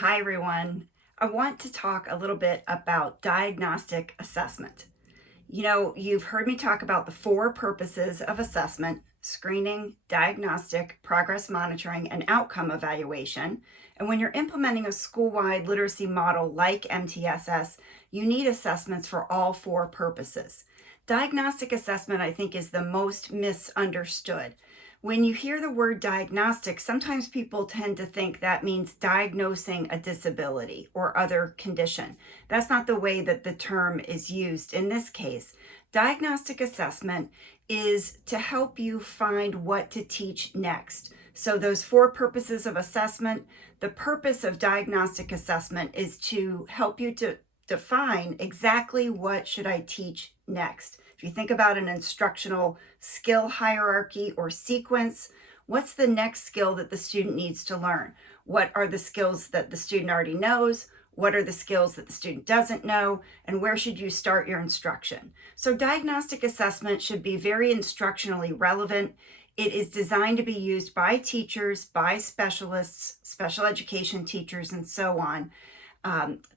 Hi, everyone. I want to talk a little bit about diagnostic assessment. You've heard me talk about the four purposes of assessment: screening, diagnostic, progress monitoring, and outcome evaluation. And when you're implementing a school-wide literacy model like MTSS, you need assessments for all four purposes. Diagnostic assessment, I think, is the most misunderstood. When you hear the word diagnostic, sometimes people tend to think that means diagnosing a disability or other condition. That's not the way that the term is used in this case. Diagnostic assessment is to help you find what to teach next. So those four purposes of assessment, the purpose of diagnostic assessment is to help you to define exactly what should I teach next. If you think about an instructional skill hierarchy or sequence, what's the next skill that the student needs to learn? What are the skills that the student already knows? What are the skills that the student doesn't know? And where should you start your instruction? So diagnostic assessment should be very instructionally relevant. It is designed to be used by teachers, by specialists, special education teachers, and so on,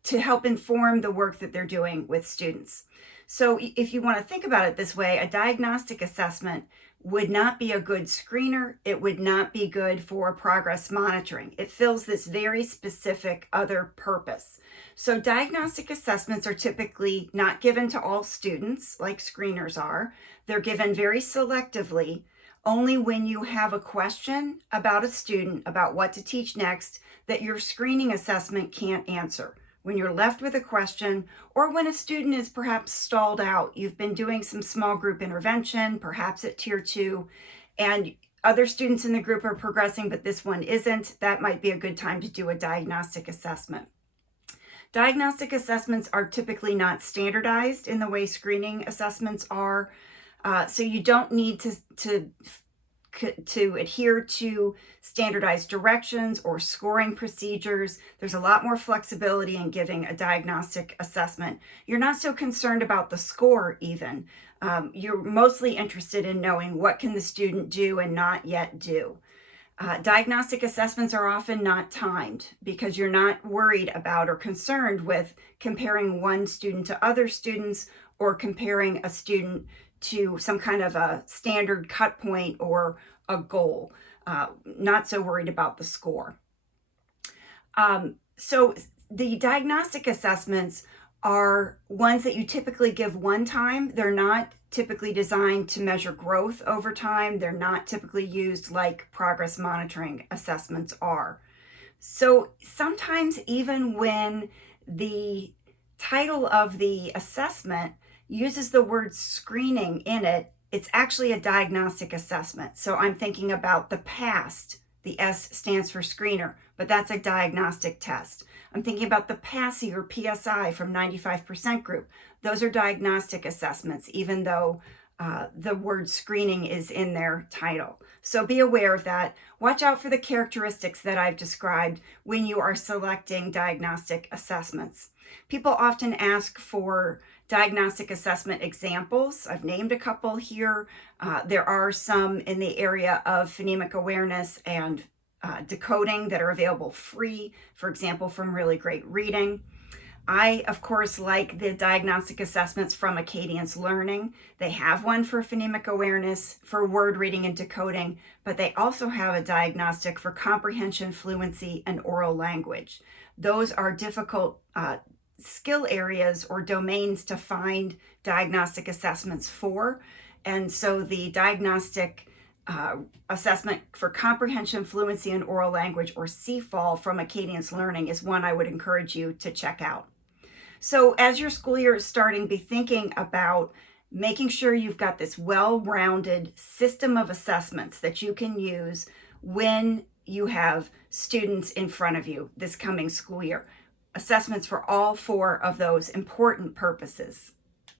to help inform the work that they're doing with students. So if you want to think about it this way, a diagnostic assessment would not be a good screener. It would not be good for progress monitoring. It fills this very specific other purpose. So diagnostic assessments are typically not given to all students like screeners are. They're given very selectively only when you have a question about a student, about what to teach next, that your screening assessment can't answer. When you're left with a question, or when a student is perhaps stalled out, you've been doing some small group intervention, perhaps at tier 2, and other students in the group are progressing, but this one isn't, that might be a good time to do a diagnostic assessment. Diagnostic assessments are typically not standardized in the way screening assessments are. So you don't need to adhere to standardized directions or scoring procedures. There's a lot more flexibility in giving a diagnostic assessment. You're not so concerned about the score even. You're mostly interested in knowing what can the student do and not yet do. Diagnostic assessments are often not timed because you're not worried about or concerned with comparing one student to other students or comparing a student to some kind of a standard cut point or a goal. Not so worried about the score. So the diagnostic assessments are ones that you typically give one time. They're not typically designed to measure growth over time. They're not typically used like progress monitoring assessments are. So sometimes even when the title of the assessment uses the word screening in it, it's actually a diagnostic assessment. So I'm thinking about the PAST. The S stands for screener, but that's a diagnostic test. I'm thinking about the PASI or PSI from 95% group. Those are diagnostic assessments, even though the word screening is in their title. So be aware of that. Watch out for the characteristics that I've described when you are selecting diagnostic assessments. People often ask for diagnostic assessment examples. I've named a couple here. There are some in the area of phonemic awareness and decoding that are available free, for example, from Really Great Reading. I, of course, like the diagnostic assessments from Acadience Learning. They have one for phonemic awareness, for word reading and decoding, but they also have a diagnostic for comprehension, fluency, and oral language. Those are difficult skill areas or domains to find diagnostic assessments for. And so the diagnostic assessment for comprehension, fluency, and oral language, or CFAL, from Acadience Learning is one I would encourage you to check out. So as your school year is starting, be thinking about making sure you've got this well-rounded system of assessments that you can use when you have students in front of you this coming school year. Assessments for all four of those important purposes.